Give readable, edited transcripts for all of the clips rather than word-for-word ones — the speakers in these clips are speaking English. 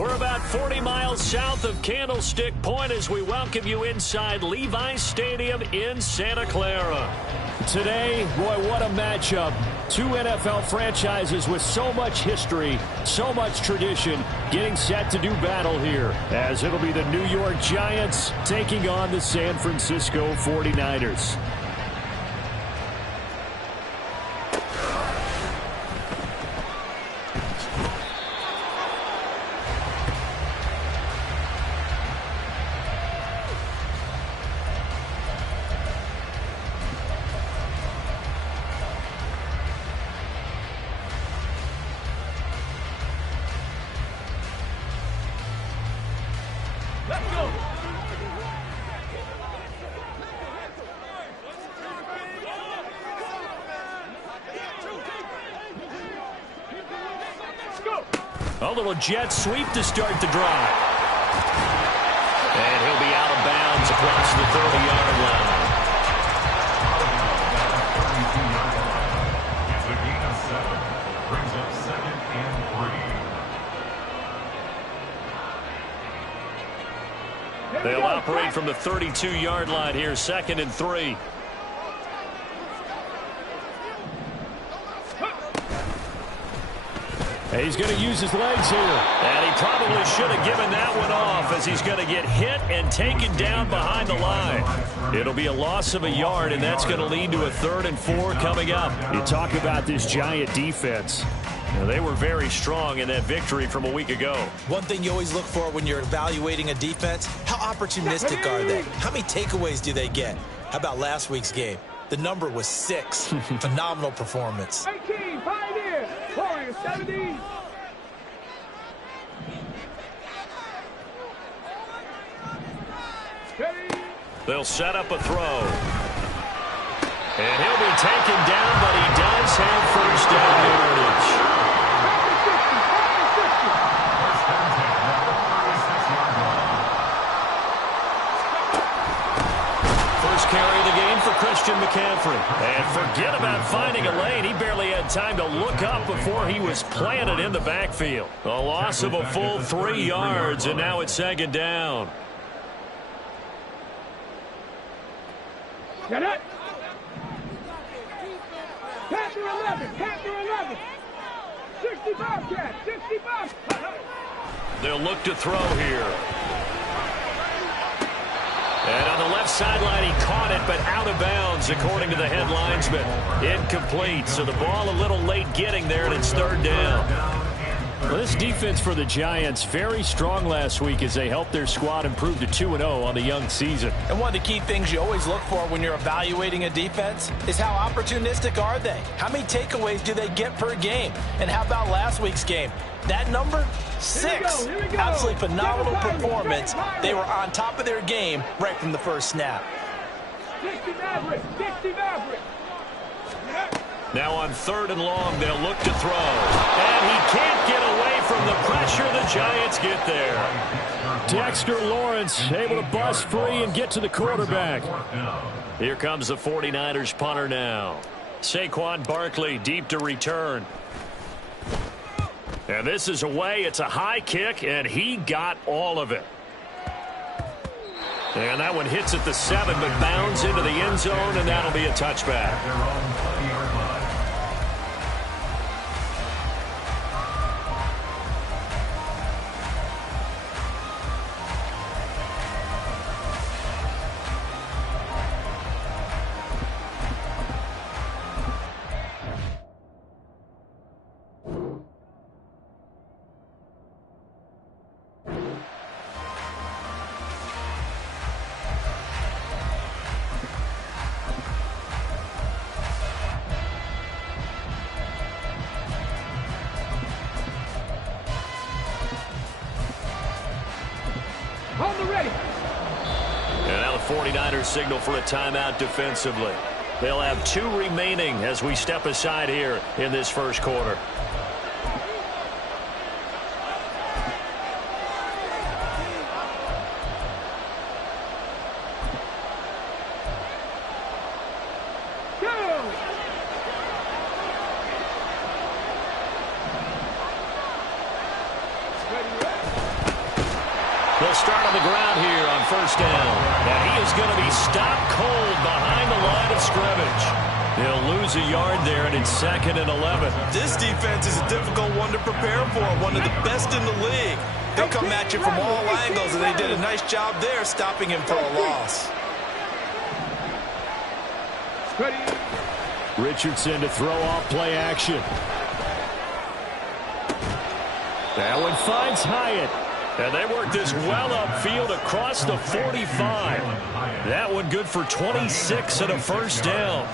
We're about 40 miles south of Candlestick Point as we welcome you inside Levi's Stadium in Santa Clara. Today, boy, what a matchup. Two NFL franchises with so much history, so much tradition, getting set to do battle here, as it'll be the New York Giants taking on the San Francisco 49ers. A little jet sweep to start the drive. And he'll be out of bounds across the 30-yard line. It's a gain of 7. Brings up 2nd and 3. They'll operate from the 32-yard line here, 2nd and 3. He's going to use his legs here. And he probably should have given that one off as he's going to get hit and taken down behind the line. It'll be a loss of a yard, and that's going to lead to a 3rd and 4 coming up. You talk about this Giant defense. Now, they were very strong in that victory from a week ago. One thing you always look for when you're evaluating a defense, how opportunistic are they? How many takeaways do they get? How about last week's game? The number was 6. Phenomenal performance. 18, Pioneer, Warriors 17. They'll set up a throw. And he'll be taken down, but he does have first down yardage. First carry of the game for Christian McCaffrey. And forget about finding a lane. He barely had time to look up before he was planted in the backfield. A loss of a full 3 yards, and now it's 2nd down. Get it. Panther 11, Panther 11. 65, Cat, 65. They'll look to throw here. And on the left sideline, he caught it, but out of bounds, according to the head linesman. Incomplete, so the ball a little late getting there, and it's 3rd down. Well, this defense for the Giants, very strong last week as they helped their squad improve to 2-0 on the young season. And one of the key things you always look for when you're evaluating a defense is how opportunistic are they? How many takeaways do they get per game? And how about last week's game? That number? 6. Here we go. Absolutely phenomenal performance. They were on top of their game right from the first snap. 60 Maverick, 60 Maverick. Now on 3rd and long, they'll look to throw. And he can't get away from the pressure. The Giants get there. Dexter Lawrence able to bust free and get to the quarterback. Here comes the 49ers punter now. Saquon Barkley deep to return. And this is away. It's a high kick, and he got all of it. And that one hits at the 7, but bounds into the end zone, and that'll be a touchback. On the ready. And now the 49ers signal for a timeout defensively. They'll have 2 remaining as we step aside here in this first quarter. They'll start on the ground here on first down. And he is going to be stopped cold behind the line of scrimmage. He'll lose a yard there, and it's 2nd and 11. This defense is a difficult one to prepare for, one of the best in the league. They'll come at you from all angles, and they did a nice job there stopping him for a loss. Richardson to throw off play action. That one finds Hyatt. And they work this well upfield across the 45. That one good for 26 and a first down.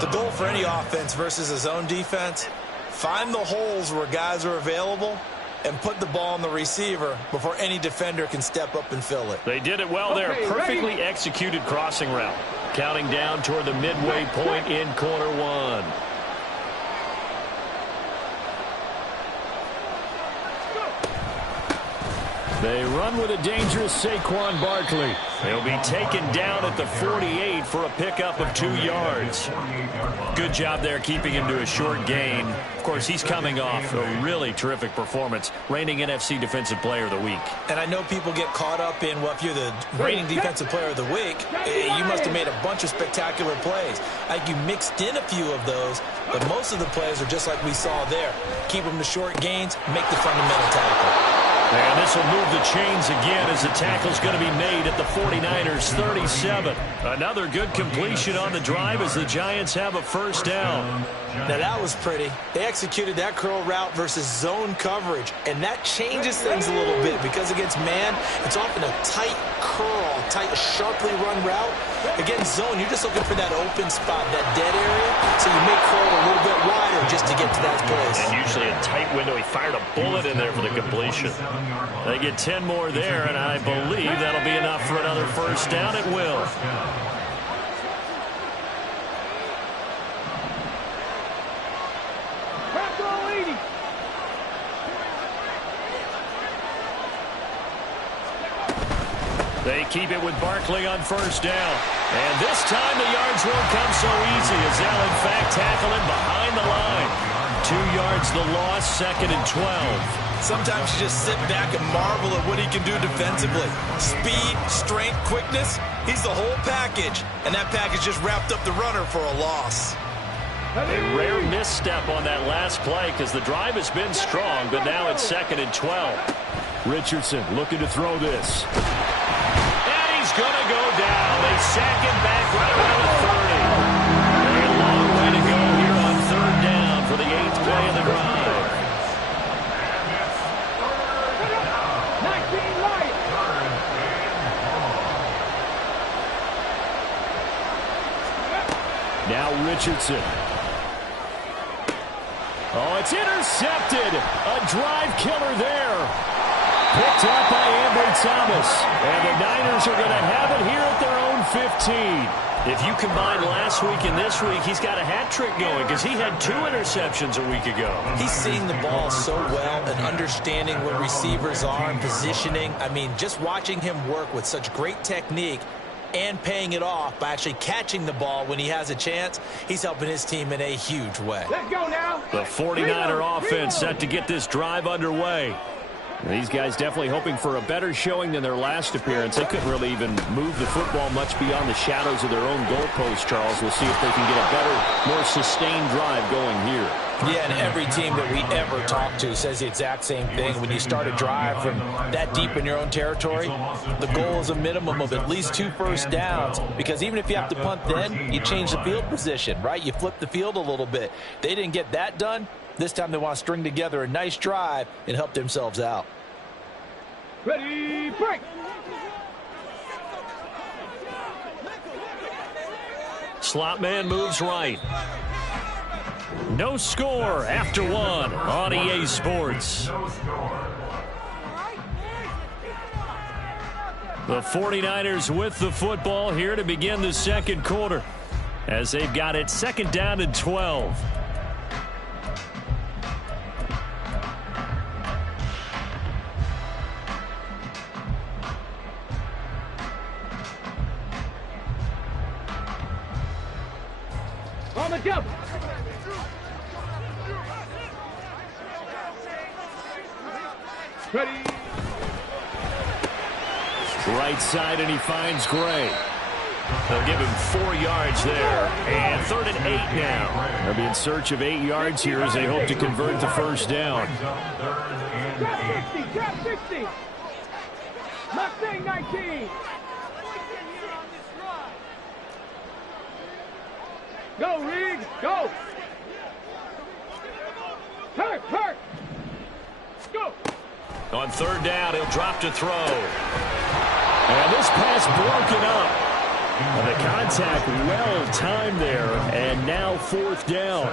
The goal for any offense versus a zone defense, find the holes where guys are available and put the ball on the receiver before any defender can step up and fill it. They did it well there. Perfectly executed crossing route. Counting down toward the midway point in quarter one. They run with a dangerous Saquon Barkley. He'll be taken down at the 48 for a pickup of 2 yards. Good job there keeping him to a short gain. Of course, he's coming off a really terrific performance, reigning NFC Defensive Player of the Week. And I know people get caught up in, well, if you're the reigning Defensive Player of the Week, you must have made a bunch of spectacular plays. Like you mixed in a few of those, but most of the plays are just like we saw there. Keep them to short gains, make the fundamental tackle. And this will move the chains again as the tackle's going to be made at the 49ers 37. Another good completion on the drive as the Giants have a first down. Now that was pretty. They executed that curl route versus zone coverage, and that changes things a little bit because against man, it's often a tight curl, tight, sharply run route. Against zone, you're just looking for that open spot, that dead area, so you may curl a little bit wider just to get to that place. And usually a tight window. He fired a bullet in there for the completion. They get 10 more there, and I believe that'll be enough for another first down. It will. They keep it with Barkley on first down. And this time the yards won't come so easy as they'll in fact tackle him behind the line. 2 yards the loss, 2nd and 12. Sometimes you just sit back and marvel at what he can do defensively. Speed, strength, quickness, he's the whole package. And that package just wrapped up the runner for a loss. A rare misstep on that last play because the drive has been strong, but now it's 2nd and 12. Richardson looking to throw this. And he's going to go down. They sack him back right around the 30. A long way to go here on 3rd down for the 8th play of the drive. 19 Lions. Now Richardson. Oh, it's intercepted. A drive killer there. Picked up by Ambry Thomas. And the Niners are going to have it here at their own 15. If you combine last week and this week, he's got a hat trick going because he had 2 interceptions a week ago. He's seeing the ball so well and understanding where receivers are and positioning. I mean, just watching him work with such great technique and paying it off by actually catching the ball when he has a chance, he's helping his team in a huge way. Let's go now. The 49er offense set to get this drive underway. These guys definitely hoping for a better showing than their last appearance. They couldn't really even move the football much beyond the shadows of their own goalpost, Charles. We'll see if they can get a better, more sustained drive going here. Yeah, and every team that we ever talk to says the exact same thing. When you start a drive from that deep in your own territory, the goal is a minimum of at least 2 first downs, because even if you have to punt then, you change the field position, right? You flip the field a little bit. They didn't get that done. This time they want to string together a nice drive and help themselves out. Ready, break. Slot man moves right. No score after 1 on EA Sports. The 49ers with the football here to begin the 2nd quarter as they've got it 2nd down and 12. On the double. Ready. Right side, and he finds Gray. They'll give him 4 yards there. And 3rd and 8 now. They'll be in search of 8 yards here as they hope to convert the first down. Trap 60, trap 60. Mustang 19. Go, Reed, go. Hurt. Go. On 3rd down, he'll drop to throw. And this pass broken up. And the contact well-timed there, and now 4th down.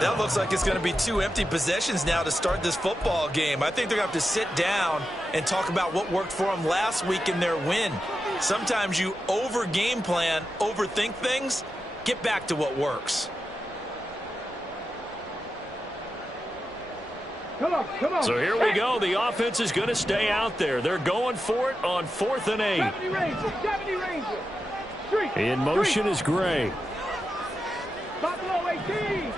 That looks like it's going to be 2 empty possessions now to start this football game. I think they're going to have to sit down and talk about what worked for them last week in their win. Sometimes you over-game plan, overthink things. Get back to what works. Come on. So here we go. The offense is going to stay out there. They're going for it on 4th and 8. 70 Ranger. Street. In motion is Gray. Buffalo 18.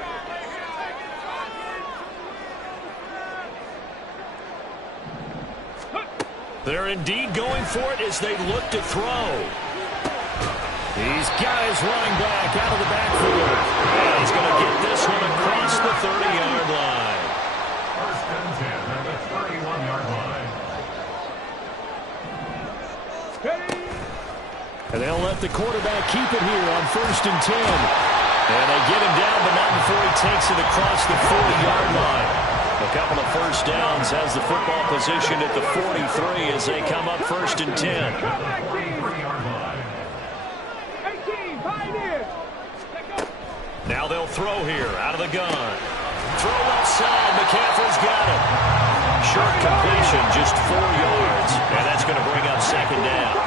They're indeed going for it as they look to throw. He's got his running back out of the backfield. And he's going to get this one across the 30-yard line. First and 10 at the 31-yard line. And they'll let the quarterback keep it here on 1st and 10. And they get him down, but not before he takes it across the 40-yard line. A couple of first downs, has the football position at the 43 as they come up 1st and 10. 18, Pioneer. Now they'll throw here out of the gun. Throw left side. McCaffrey's got it. Short completion, just 4 yards. And that's going to bring up 2nd down.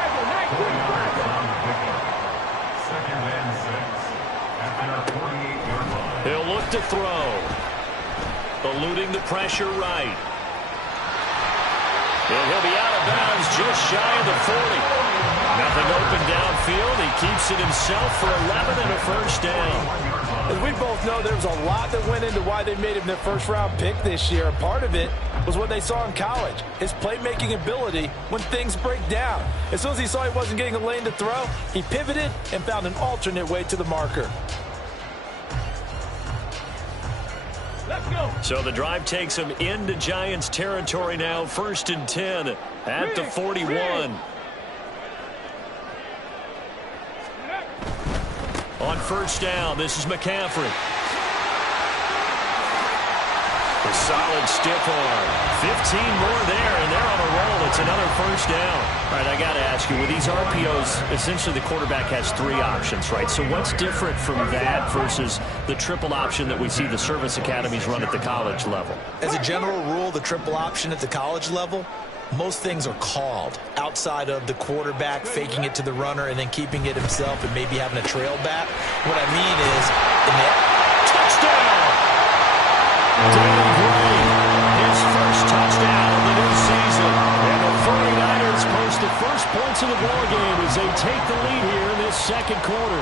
He'll look to throw. Eluding the pressure right. And he'll be out of bounds just shy of the 40. Nothing open downfield. He keeps it himself for 11 and a first down. As we both know, there was a lot that went into why they made him their first-round pick this year. Part of it was what they saw in college, his playmaking ability when things break down. As soon as he saw he wasn't getting a lane to throw, he pivoted and found an alternate way to the marker. Let's go. So the drive takes him into Giants territory now. 1st and 10 at the 41. On 1st down, this is McCaffrey. A solid stiff arm. 15 more there, and they're on a roll. It's another first down. All right, I got to ask you, with these RPOs, essentially the quarterback has 3 options, right? So what's different from that versus the triple option that we see the service academies run at the college level? As a general rule, the triple option at the college level, most things are called outside of the quarterback faking it to the runner and then keeping it himself and maybe having a trail back. What I mean is, touchdown! Danny Gray, his first touchdown of the new season. And the 49ers post the first points of the ballgame as they take the lead here in this 2nd quarter.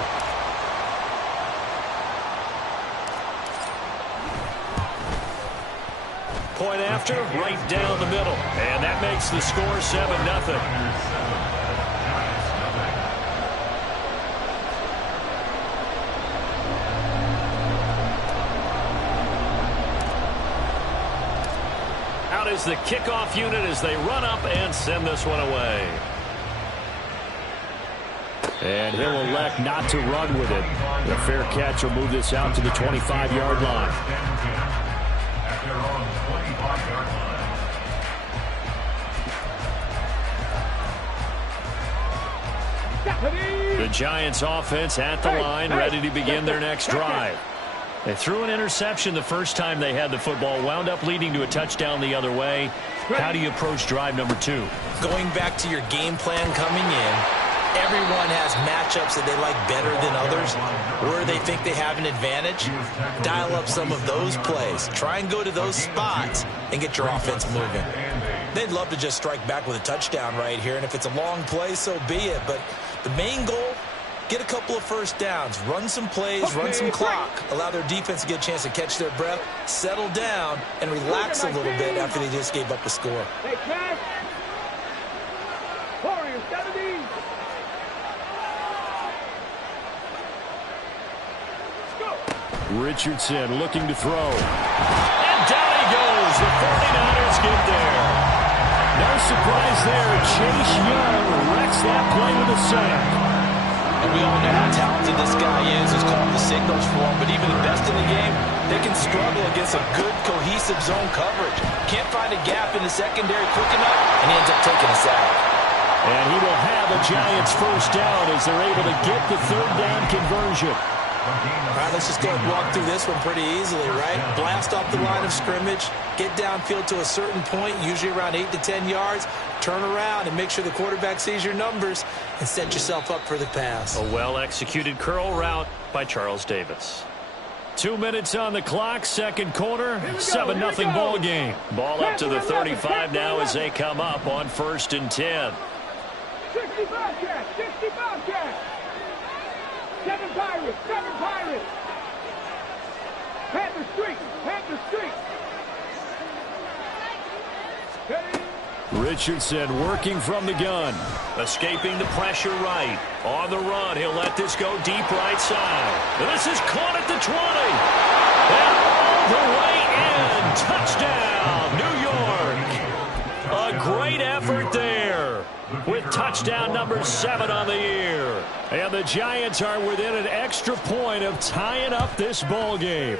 Point after, right down the middle. And that makes the score 7-0. Out is the kickoff unit as they run up and send this one away. And he'll elect not to run with it. The fair catch will move this out to the 25-yard line. The Giants offense at the line, ready to begin their next drive. They threw an interception the first time they had the football, wound up leading to a touchdown the other way. How do you approach drive number 2? Going back to your game plan coming in, everyone has matchups that they like better than others, where they think they have an advantage. Dial up some of those plays. Try and go to those spots and get your offense moving. They'd love to just strike back with a touchdown right here, and if it's a long play, so be it. But the main goal, get a couple of first downs, run some plays, run some clock, allow their defense to get a chance to catch their breath, settle down, and relax a little bit after they just gave up the score. Warriors 70. Richardson looking to throw. And down he goes. The 49ers get there. No surprise there. Chase Young wrecks that play with a sack. And we all know how talented this guy is who's calling the signals for him. But even the best in the game, they can struggle against a good, cohesive zone coverage. Can't find a gap in the secondary quick enough, and he ends up taking a sack. And he will have a Giants first down as they're able to get the third down conversion. All right, let's just go and walk through this one pretty easily, right? Blast off the line of scrimmage, get downfield to a certain point, usually around 8 to 10 yards, turn around and make sure the quarterback sees your numbers and set yourself up for the pass. A well-executed curl route by Charles Davis. 2 minutes on the clock, second quarter, 7-0 ball game. Ball up to the 35 now as they come up on 1st and 10. 65 catch, 65 catch. 7 Pirates, 7 Pirates. Panther Street, Panther Street. Richardson working from the gun. Escaping the pressure right. On the run, he'll let this go deep right side. This is caught at the 20. And all the way in. Touchdown, New York. A great effort there with touchdown number 7 on the year. And the Giants are within an extra point of tying up this ball game.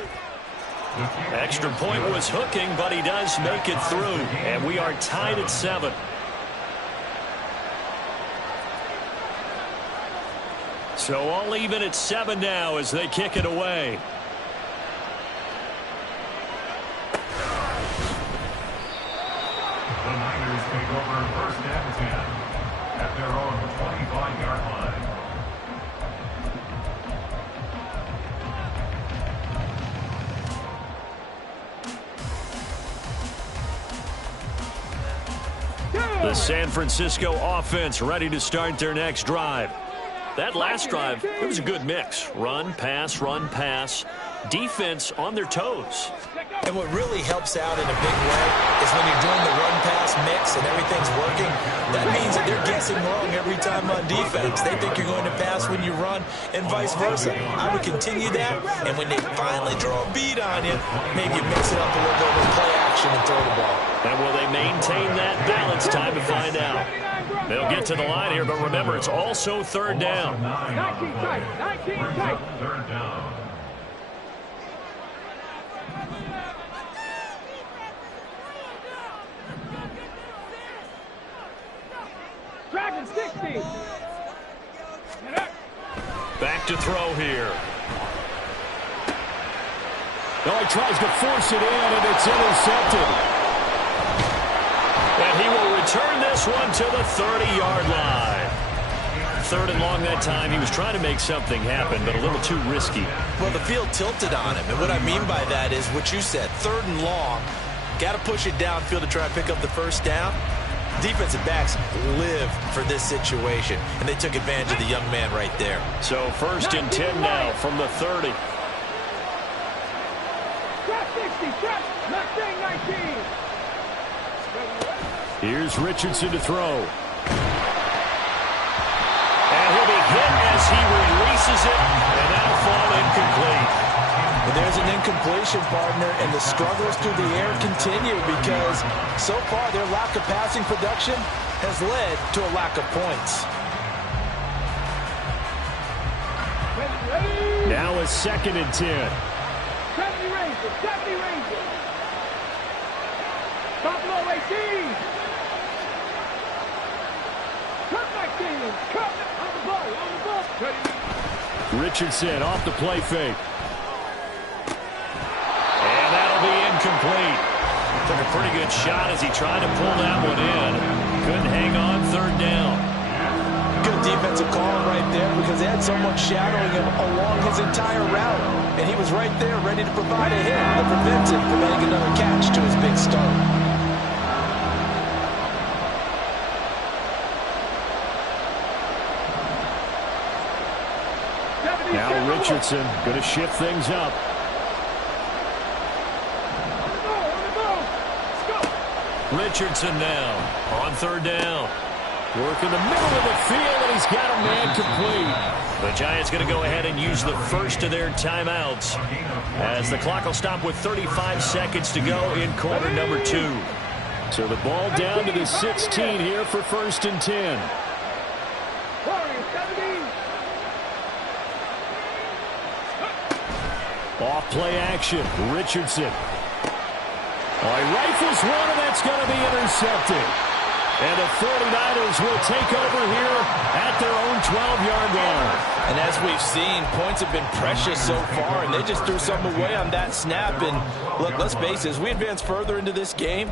Extra point was hooking, but he does make it through. And we are tied at 7. So all even at 7 now as they kick it away. The Niners take over 1st and 10 at their own 25-yard line. The San Francisco offense ready to start their next drive. That last drive, it was a good mix. Run, pass, defense on their toes. And what really helps out in a big way is when you're doing the run-pass mix and everything's working, that means that they're guessing wrong every time on defense. They think you're going to pass when you run and vice versa. I would continue that, and when they finally draw a beat on you, maybe you mix it up a little bit with play action and throw the ball. And will they maintain that balance? Time to find out. They'll get to the line here, but remember, it's also 3rd down. 19 tight, 19 tight. 3rd down. Dragon 60. Back to throw here. Oh, he tries to force it in, and it's intercepted. And he will return this one to the 30-yard line. 3rd and long that time. He was trying to make something happen, but a little too risky. Well, the field tilted on him, and what I mean by that is what you said, 3rd and long. Got to push it downfield to try and pick up the first down. Defensive backs live for this situation, and they took advantage of the young man right there. So 1st and 10 now from the 30. Trap 60, trap, Mustang 19. Here's Richardson to throw. And he'll be hit as he releases it, and that'll fall incomplete. But there's an incompletion, partner, and the struggles through the air continue because so far their lack of passing production has led to a lack of points. Now a 2nd and 10. 70 Rangers, 70 Rangers. Buffalo 18. Cut back team, cut on the ball, on the ball. Richardson off the play fake. And that'll be incomplete. Took a pretty good shot as he tried to pull that one in. Couldn't hang on 3rd down. Good defensive call right there because they had someone shadowing him along his entire route. And he was right there ready to provide a hit that prevents him from making another catch to his big start. Now Richardson going to shift things up. Richardson now on 3rd down. Work in the middle of the field, and he's got a man complete. The Giants going to go ahead and use the first of their timeouts as the clock will stop with 35 seconds to go in quarter number 2. So the ball down to the 16 here for 1st and 10. Off play action. Richardson. Oh, he rifles one, and that's going to be intercepted. And the 49ers will take over here at their own 12-yard line. And as we've seen, points have been precious so far, and they just threw something away on that snap. And look, let's face it, as we advance further into this game,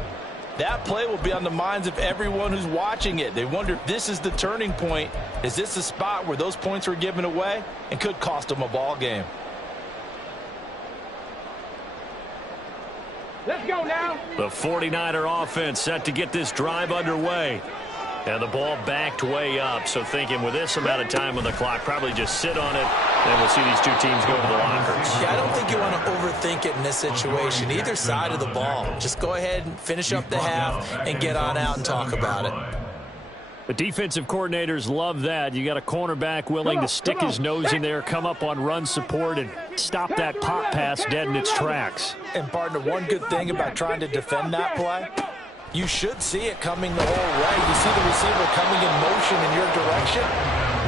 that play will be on the minds of everyone who's watching it. They wonder if this is the turning point. Is this the spot where those points were given away and could cost them a ball game? Let's go now. The 49er offense set to get this drive underway. And the ball backed way up. So thinking with this amount of time on the clock, probably just sit on it, and we'll see these two teams go to the lockers. Yeah, I don't think you want to overthink it in this situation. Either side of the ball. Just go ahead and finish up the half and get on out and talk about it. The defensive coordinators love that. You got a cornerback willing to stick his nose in there, come up on run support, and stop that pop pass dead in its tracks. And, partner, one good thing about trying to defend that play, you should see it coming the whole way. You see the receiver coming in motion in your direction.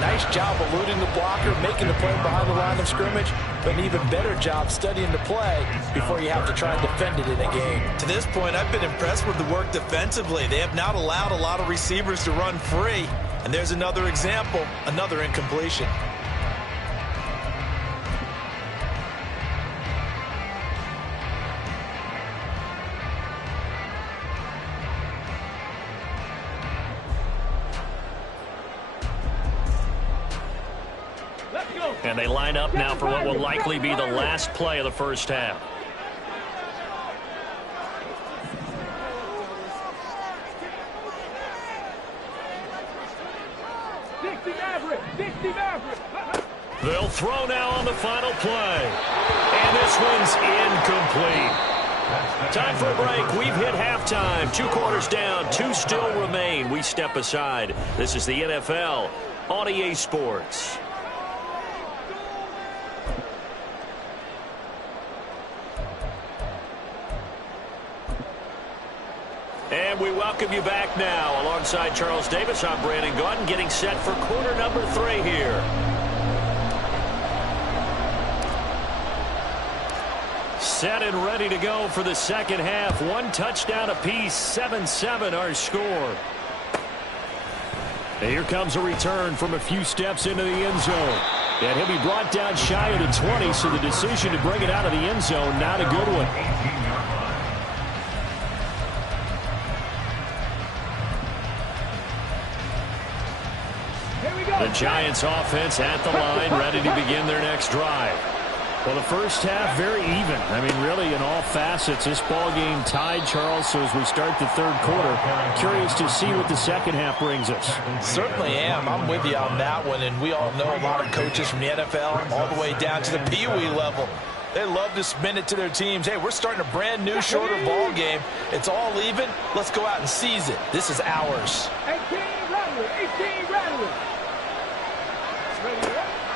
Nice job eluding the blocker, making the play behind the line of scrimmage, but an even better job studying the play before you have to try and defend it in a game. To this point, I've been impressed with the work defensively. They have not allowed a lot of receivers to run free. And there's another example, another incompletion. And they line up now for what will likely be the last play of the first half. They'll throw now on the final play. And this one's incomplete. Time for a break. We've hit halftime. 2 quarters down. 2 still remain. We step aside. This is the NFL on EA Sports. And we welcome you back now. Alongside Charles Davis, I'm Brandon Gaudin, getting set for quarter number 3 here. Set and ready to go for the second half. 1 touchdown apiece, 7-7 our score. And here comes a return from a few steps into the end zone. And he'll be brought down shy of the 20, so the decision to bring it out of the end zone, not a good one. The Giants offense at the line, ready to begin their next drive. Well, the first half, very even. I mean, really, in all facets, this ball game tied, Charles. So as we start the third quarter, curious to see what the second half brings us. Certainly am. I'm with you on that one. And we all know a lot of coaches from the NFL all the way down to the Pee Wee level. They love to spin it to their teams. Hey, we're starting a brand new, shorter ball game. It's all even. Let's go out and seize it. This is ours. 18 Rattler.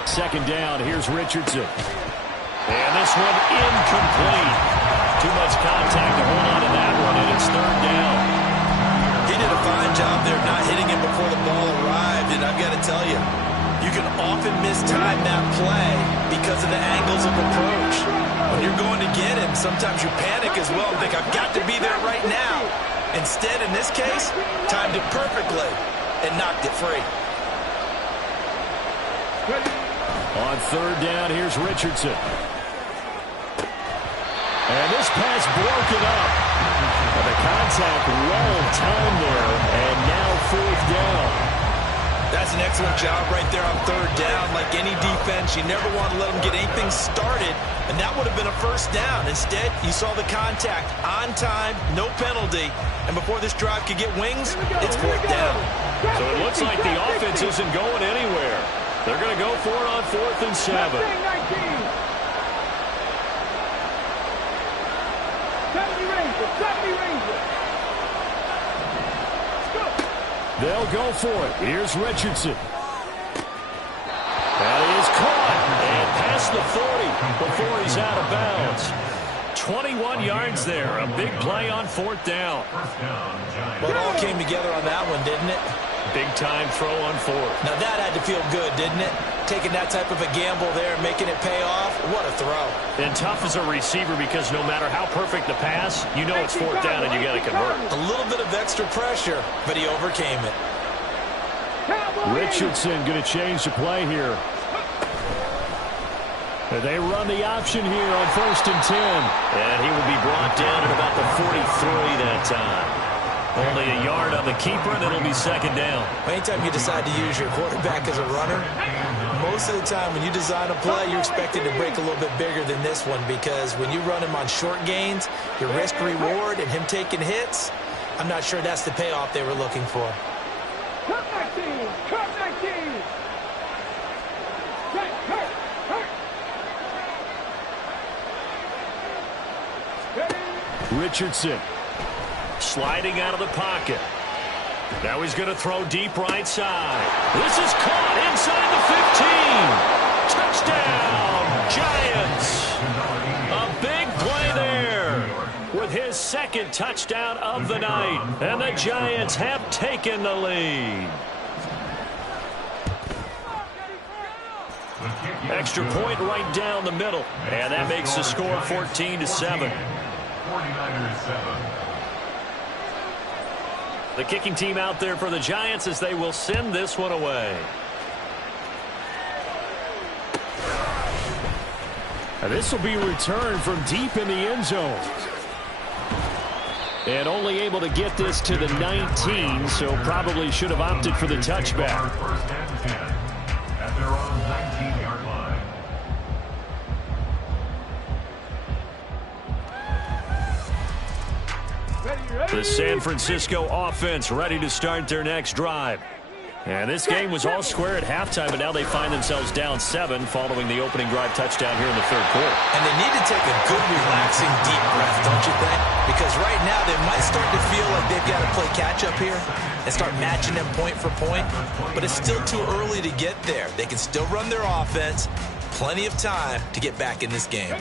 Second down, here's Richardson. And this one incomplete. Too much contact to hold on to that one, and it's third down. He did a fine job there not hitting it before the ball arrived, and I've got to tell you, you can often mistime that play because of the angles of approach. When you're going to get him, sometimes you panic as well and think, I've got to be there right now. Instead, in this case, timed it perfectly and knocked it free. On third down, here's Richardson. And this pass broken up. And the contact well timed there, and now fourth down. That's an excellent job right there on third down. Like any defense, you never want to let them get anything started, and that would have been a first down. Instead, you saw the contact on time, no penalty, and before this drive could get wings, it's fourth down. So it looks like the offense isn't going anywhere. They're going to go for it on 4th and 7. They'll go for it. Here's Richardson. That is caught. And past the 40 before he's out of bounds. 21 yards there. A big play on 4th down. Well, it all came together on that one, didn't it? Big-time throw on 4th. Now, that had to feel good, didn't it? Taking that type of a gamble there, making it pay off. What a throw. And tough as a receiver because no matter how perfect the pass, you know it's 4th down and you got to convert. A little bit of extra pressure, but he overcame it. Richardson going to change the play here. They run the option here on 1st and 10. And he will be brought down at about the 43 that time. Only a yard on the keeper, and it'll be 2nd down. Anytime you decide to use your quarterback as a runner, most of the time when you design a play, you're expected to break a little bit bigger than this one because when you run him on short gains, your risk-reward and him taking hits, I'm not sure that's the payoff they were looking for. Cut back team! Cut back team! Richardson. Sliding out of the pocket. Now he's going to throw deep right side. This is caught inside the 15. Touchdown, Giants. A big play there with his 2nd touchdown of the night. And the Giants have taken the lead. Extra point right down the middle. And that makes the score 14-7. 49ers 7. The kicking team out there for the Giants as they will send this one away. And this will be returned from deep in the end zone. And only able to get this to the 19, so probably should have opted for the touchback. 1st and 10 at their own 19-yard line. The San Francisco offense ready to start their next drive. And this game was all square at halftime, but now they find themselves down 7 following the opening drive touchdown here in the 3rd quarter. And they need to take a good, relaxing, deep breath, don't you think? Because right now they might start to feel like they've got to play catch-up here and start matching them point for point. But it's still too early to get there. They can still run their offense. Plenty of time to get back in this game.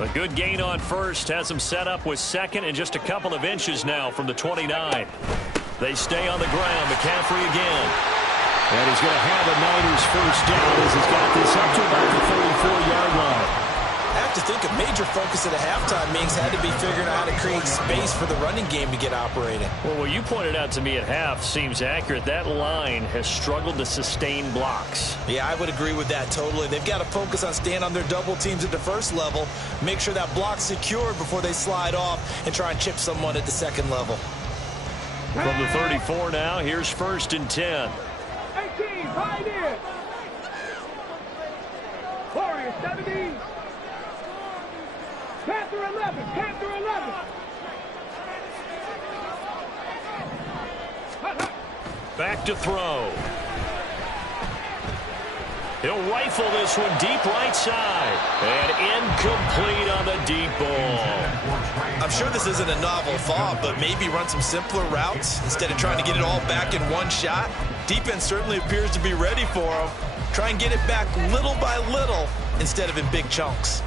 A good gain on 1st has them set up with 2nd and just a couple of inches now from the 29. They stay on the ground. McCaffrey again. And he's going to have a Niners 1st down as he's got this up to about the 34-yard line. I have to think a major focus at a halftime means had to be figuring out how to create space for the running game to get operating. Well, what you pointed out to me at half seems accurate. That line has struggled to sustain blocks. Yeah, I would agree with that totally. They've got to focus on staying on their double teams at the 1st level, make sure that block's secured before they slide off and try and chip someone at the 2nd level. From the 34 now, here's 1st and 10. 18, right in. Warriors 17. Panther 11, Panther 11. Back to throw. He'll rifle this one deep right side. And incomplete on the deep ball. I'm sure this isn't a novel thought, but maybe run some simpler routes instead of trying to get it all back in one shot. Defense certainly appears to be ready for him. Try and get it back little by little instead of in big chunks.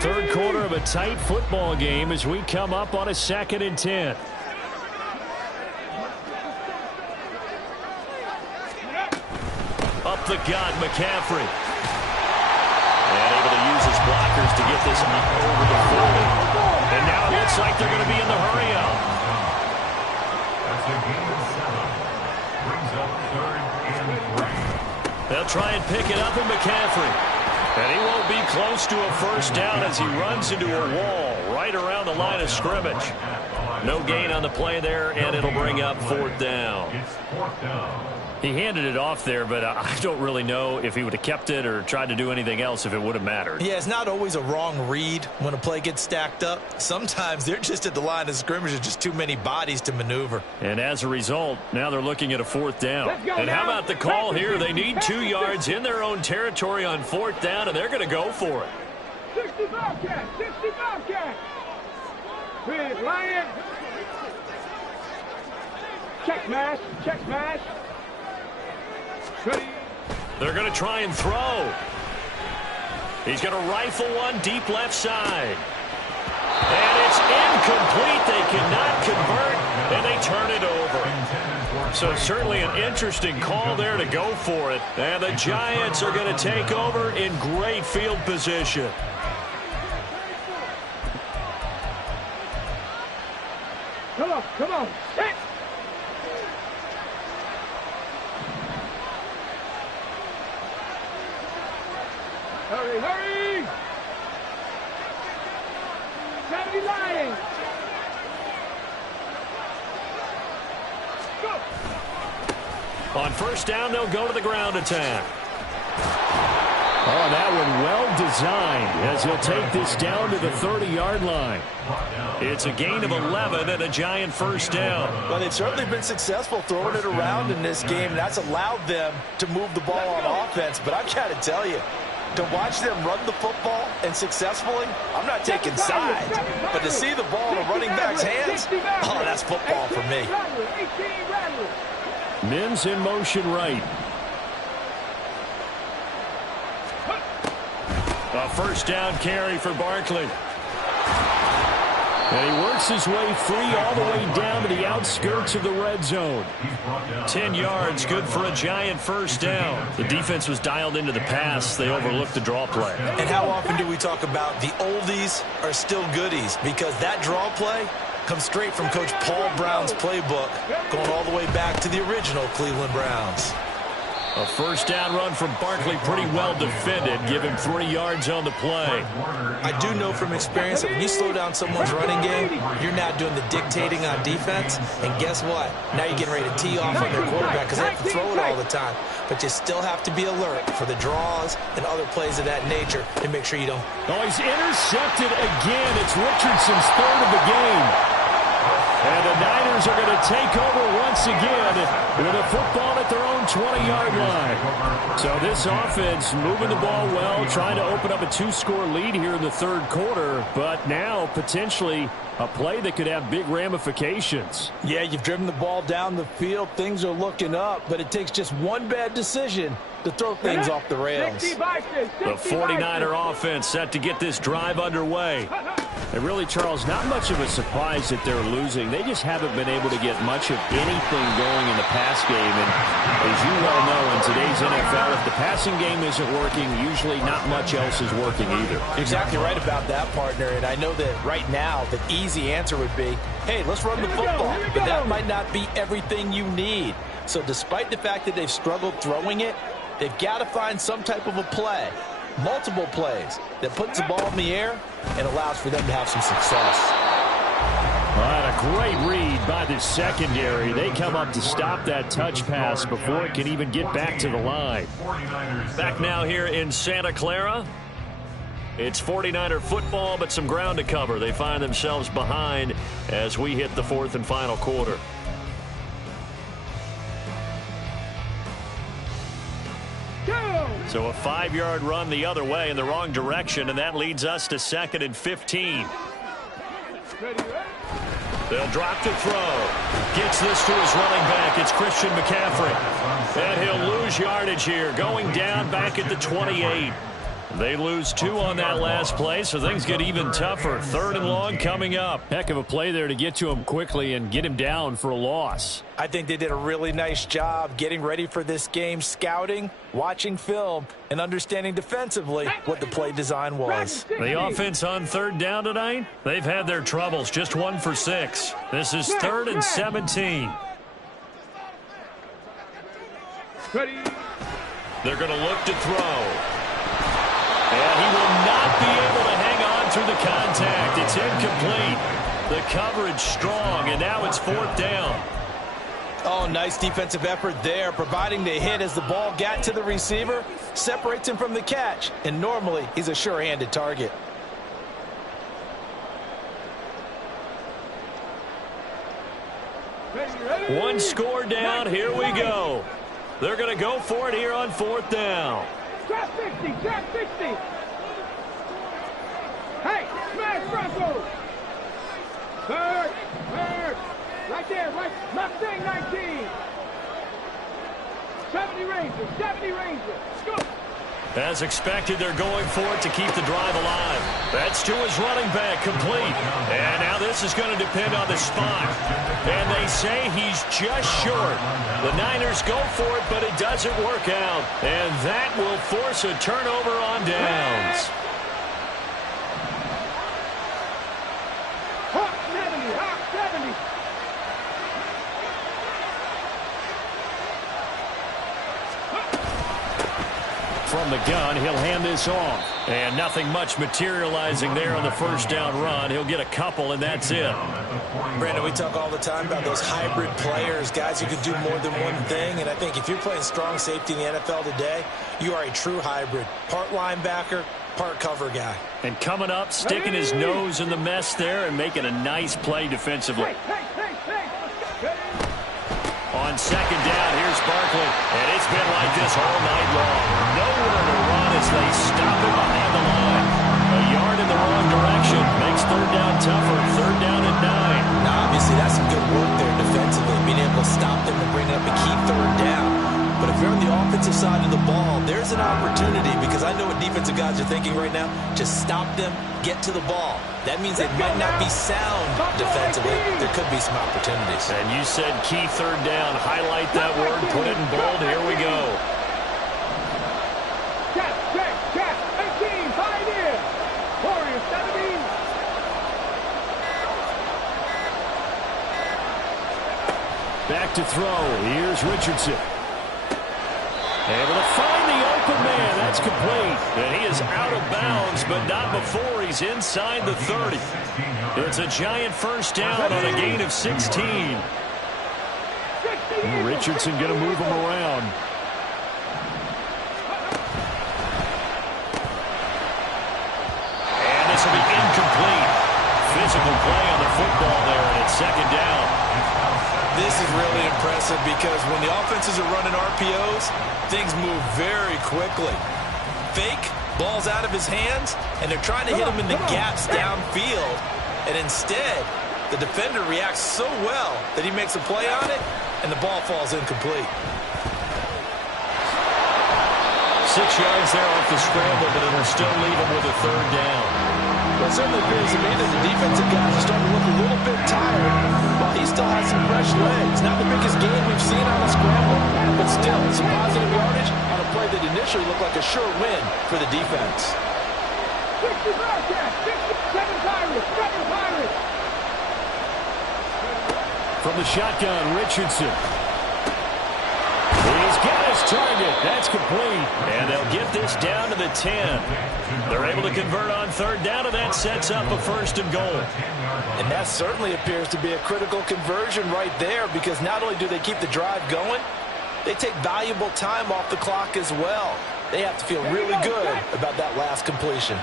Third quarter of a tight football game as we come up on a 2nd and 10. Up the gut, McCaffrey. And able to use his blockers to get this up over the 40. And now it looks like they're going to be in the hurry-up. That's a gain of 7. Brings up 3rd and 3. They'll try and pick it up with McCaffrey. And he won't be close to a 1st down as he runs into a wall right around the line of scrimmage. No gain on the play there, and it'll bring up 4th down. It's 4th down. He handed it off there, but I don't really know if he would have kept it or tried to do anything else if it would have mattered. Yeah, it's not always a wrong read when a play gets stacked up. Sometimes they're just at the line of scrimmage with just too many bodies to maneuver. And as a result, now they're looking at a 4th down. And how about the call here? They need 2 yards in their own territory on 4th down, and they're going to go for it. 60 Bobcat, 60 Bobcat. Chris Lion. Check smash. Check smash. Ready. They're going to try and throw. He's going to rifle one deep left side. And it's incomplete. They cannot convert, and they turn it over. So certainly an interesting call there to go for it. And the Giants are going to take over in great field position. Come on, come on. Hit. Hurry, hurry. 70 Lions. Go. On first down, they'll go to the ground attack. Oh, that one well designed as he'll take this down to the 30-yard line. It's a gain of 11 and a Giant first down. Well, they've certainly been successful throwing it around in this game, and that's allowed them to move the ball on offense. But I've got to tell you, to watch them run the football and successfully, I'm not taking sides. But to see the ball in a running back's hands, oh, that's football for me. Mims in motion right. A first down carry for Barkley. And he works his way free all the way down to the outskirts of the red zone. 10 yards, good for a Giant first down. The defense was dialed into the pass. They overlooked the draw play. And how often do we talk about the oldies are still goodies? Because that draw play comes straight from Coach Paul Brown's playbook, going all the way back to the original Cleveland Browns. A first down run from Barkley, pretty well defended. Give him 3 yards on the play. I do know from experience that when you slow down someone's running game, you're now doing the dictating on defense. And guess what? Now you're getting ready to tee off on their quarterback because they have to throw it all the time. But you still have to be alert for the draws and other plays of that nature to make sure you don't. Oh, he's intercepted again. It's Richardson's third of the game. And the Niners are going to take over once again with a football at their own 20-yard line. So this offense moving the ball well, trying to open up a 2-score lead here in the third quarter, but now potentially a play that could have big ramifications. Yeah, you've driven the ball down the field. Things are looking up, but it takes just one bad decision to throw things off the rails. The 49er offense set to get this drive underway. And really, Charles, not much of a surprise that they're losing. They just haven't been able to get much of anything going in the pass game. And as you well know, in today's NFL, if the passing game isn't working, usually not much else is working either. You're exactly right about that, partner. And I know that right now the easy answer would be, hey, let's run the football. But that might not be everything you need. So despite the fact that they've struggled throwing it, they've got to find some type of a play, multiple plays, that puts the ball in the air and allows for them to have some success. All right, a great read by the secondary. They come up to stop that touch pass before it can even get back to the line. Back now here in Santa Clara. It's 49er football, but some ground to cover. They find themselves behind as we hit the fourth and final quarter. So a 5-yard run the other way in the wrong direction, and that leads us to 2nd and 15. They'll drop to throw. Gets this to his running back. It's Christian McCaffrey. And he'll lose yardage here, going down back at the 28. They lose 2 on that last play, so things get even tougher. 3rd and long coming up. Heck of a play there to get to him quickly and get him down for a loss. I think they did a really nice job getting ready for this game, scouting, watching film, and understanding defensively what the play design was. The offense on 3rd down tonight, they've had their troubles. Just 1 for 6. This is 3rd and 17. They're going to look to throw. And he will not be able to hang on through the contact. It's incomplete. The coverage strong, and now it's 4th down. Oh, nice defensive effort there, providing the hit as the ball got to the receiver, separates him from the catch, and normally he's a sure-handed target. One score down. Here we go. They're going to go for it here on 4th down. Trap 60, trap 60. Hey, smash Bronco. Third. Right there, right. Mustang 19. 70 Rangers. 70 Rangers. Go. As expected, they're going for it to keep the drive alive. That's to his running back, complete. And now this is going to depend on the spot. And they say he's just short. The Niners go for it, but it doesn't work out. And that will force a turnover on downs. Hawk 70. Hawk 70. From the gun, he'll hand this off. And nothing much materializing there on the first down run. He'll get a couple, and that's it. Brandon, we talk all the time about those hybrid players, guys who can do more than one thing. And I think if you're playing strong safety in the NFL today, you are a true hybrid. Part linebacker, part cover guy. And coming up, sticking his nose in the mess there and making a nice play defensively. On second down, here's Barkley. And it's been like this all night long. Nowhere to run as they stop him behind the line. A yard in the wrong direction makes third down tougher. Third down and 9. Now, obviously, that's some good work there defensively, being able to stop them and bring up a key third down. But if you're on the offensive side of the ball, there's an opportunity, because I know what defensive guys are thinking right now. Just stop them, get to the ball. That means they might not be sound defensively. There could be some opportunities. And you said key third down. Highlight that word, put it in bold. Here we go. Check. 18, 5 in. Warriors 70. Back to throw. Here's Richardson. Able to find the open man. That's complete. And he is out of bounds, but not before he's inside the 30. It's a giant first down on a gain of 16. Richardson going to move him around. And this will be incomplete. Physical play on the football there, and it's second down. This is really impressive, because when the offenses are running RPOs, things move very quickly. Fake, ball's out of his hands, and they're trying to hit him in the gaps downfield. And instead, the defender reacts so well that he makes a play on it, and the ball falls incomplete. 6 yards there off the scramble, but it'll still leave him with a third down. Well, it certainly appears to me that the defensive guys are starting to look a little bit tired, while he still has some fresh legs. Not the biggest gain we've seen on a scramble, but still some positive yardage on a play that initially looked like a sure win for the defense. 60 Bearcats, 7 Pirates, 7 Pirates. From the shotgun, Richardson. He's got his target. That's complete. And they'll get this down to the 10. They're able to convert on third down, and that sets up a first and goal. And that certainly appears to be a critical conversion right there, because not only do they keep the drive going, they take valuable time off the clock as well. They have to feel really good about that last completion.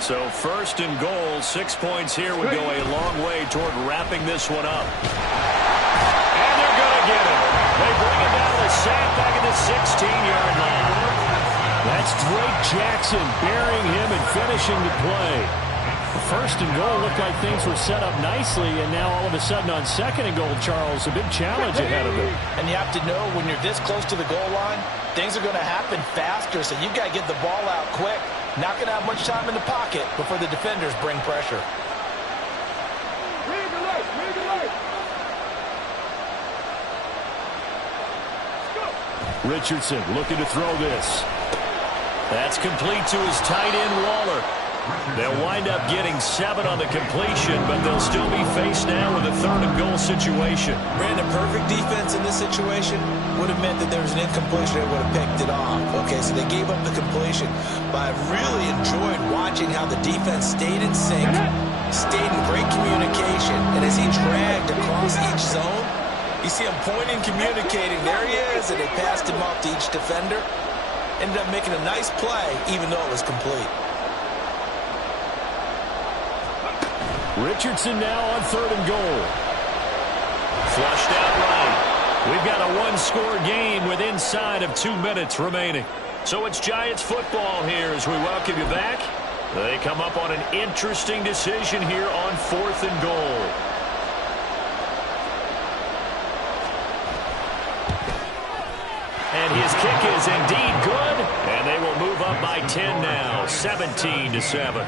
So first and goal, 6 points here would go a long way toward wrapping this one up. And they're going to get him. They bring it down to sack back at the 16-yard line. That's Drake Jackson burying him and finishing the play. The first and goal looked like things were set up nicely, and now all of a sudden on second and goal, Charles, a big challenge ahead of him. And you have to know when you're this close to the goal line, things are going to happen faster, so you've got to get the ball out quick. Not going to have much time in the pocket before the defenders bring pressure. Read the light, read the light. Richardson looking to throw this. That's complete to his tight end, Waller. They'll wind up getting 7 on the completion, but they'll still be faced now with a third and goal situation. Brandon, perfect defense in this situation would have meant that there was an incompletion that would have picked it off. Okay, so they gave up the completion, but I really enjoyed watching how the defense stayed in sync, stayed in great communication, and as he dragged across each zone, you see him pointing, communicating. There he is, and they passed him off to each defender. Ended up making a nice play, even though it was complete. Richardson now on third and goal. Flushed out right. We've got a one-score game with inside of 2 minutes remaining. So it's Giants football here as we welcome you back. They come up on an interesting decision here on 4th and goal. This kick is indeed good, and they will move up by 10 now, 17-7.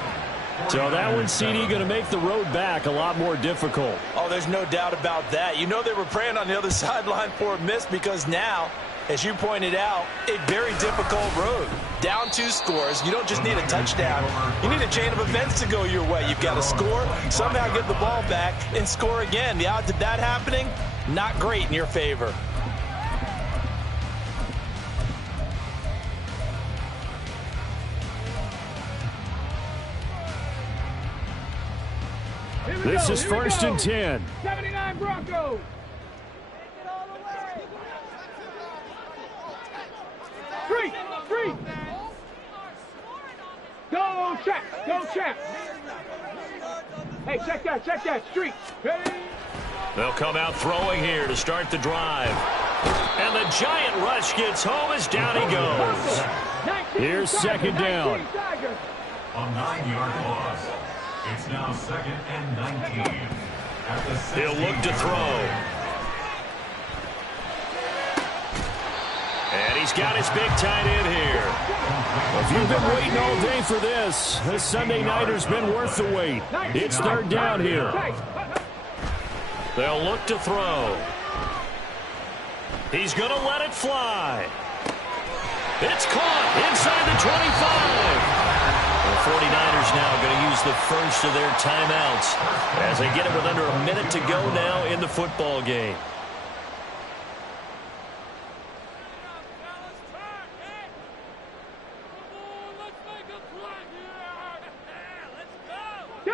So that one, CD, going to make the road back a lot more difficult. Oh, there's no doubt about that. You know they were praying on the other sideline for a miss because now, as you pointed out, a very difficult road. Down 2 scores. You don't just need a touchdown. You need a chain of events to go your way. You've got to score, somehow get the ball back, and score again. The odds of that happening, not great in your favor. This is first and 10. 79 Broncos. Street. Go, Chap. Hey, check that. Street. Ready? They'll come out throwing here to start the drive. And the giant rush gets home as down he goes. Here's second down. A 9-yard loss. It's now 2nd and 19. At the He'll look to throw. And he's got his big tight end here. If you've been waiting all day for this Sunday nighter's been worth the wait. It's third down here. They'll look to throw. He's going to let it fly. It's caught inside the 25. The 49ers now going to use the first of their timeouts as they get it with under a minute to go now in the football game.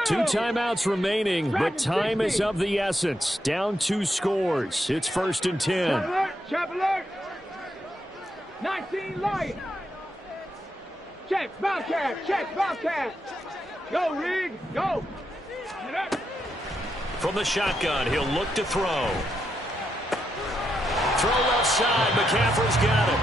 Two timeouts remaining, but time is of the essence. Down 2 scores. It's first and 10. Chap alert. 19 Lions. Check Bobcat. Go, Rig, go. From the shotgun, he'll look to throw. Throw left side. McCaffrey's got it.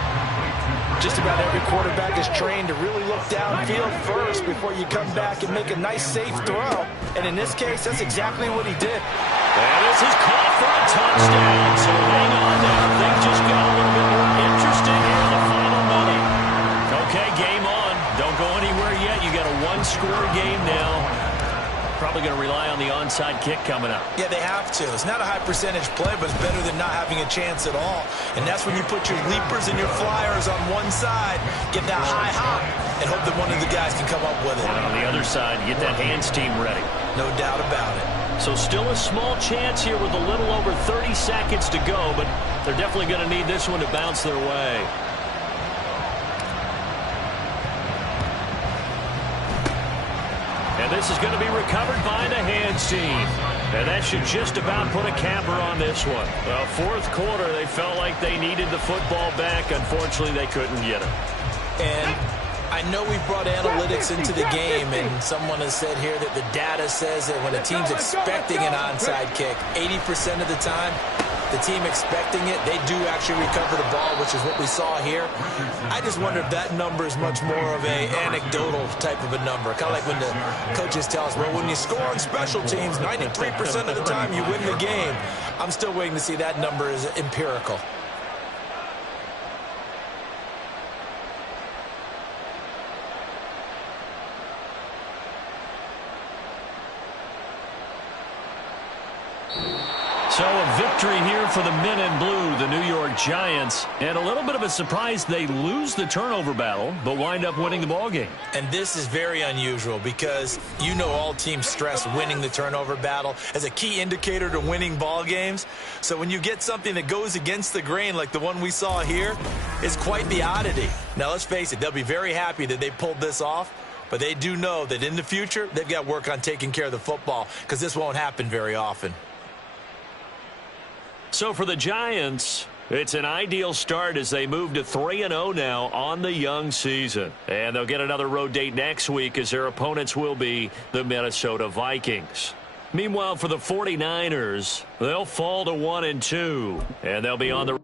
Just about every quarterback is trained to really look downfield first before you come back and make a nice, safe throw. And in this case, that's exactly what he did. And this is caught for a touchdown. So hang on now. Things just got a little bit more interesting here in the final minute. Okay, game on. Don't go anywhere yet. You got a 1-score game now. Probably going to rely on the onside kick coming up. Yeah, they have to. It's not a high percentage play, but it's better than not having a chance at all. And that's when you put your leapers and your flyers on one side, get that high hop, and hope that one of the guys can come up with it. And on the other side, get that hands team ready. No doubt about it. So still a small chance here with a little over 30 seconds to go, but they're definitely going to need this one to bounce their way. And this is going to be recovered by the hands team. And that should just about put a capper on this one. Well, fourth quarter, they felt like they needed the football back. Unfortunately, they couldn't get it. And I know we've brought analytics into the game, and someone has said here that the data says that when a team's expecting an onside kick, 80% of the time, the team expecting it, they do actually recover the ball, which is what we saw here. I just wonder if that number is much more of a anecdotal type of a number. Kind of like when the coaches tell us, well, when you score on special teams, 93% of the time you win the game. I'm still waiting to see that number is empirical. So a victory here for the men in blue, the New York Giants. And a little bit of a surprise, they lose the turnover battle, but wind up winning the ballgame. And this is very unusual because you know all teams stress winning the turnover battle as a key indicator to winning ball games. So when you get something that goes against the grain like the one we saw here, it's quite the oddity. Now let's face it, they'll be very happy that they pulled this off, but they do know that in the future, they've got to work on taking care of the football because this won't happen very often. So for the Giants, it's an ideal start as they move to 3-0 now on the young season. And they'll get another road date next week as their opponents will be the Minnesota Vikings. Meanwhile, for the 49ers, they'll fall to 1-2, and they'll be on the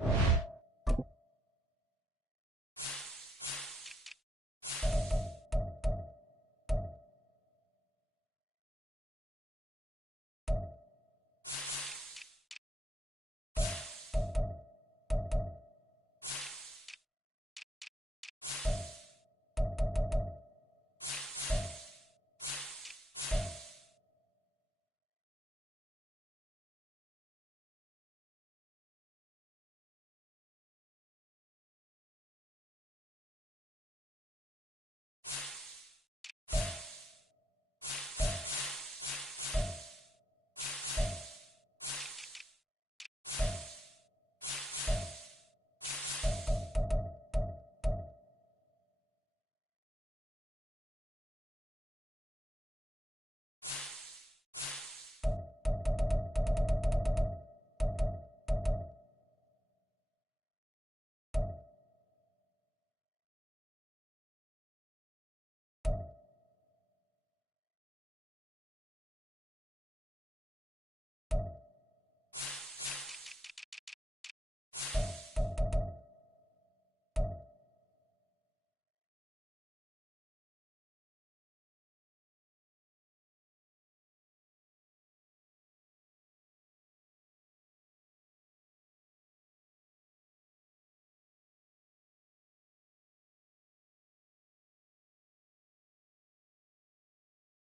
down.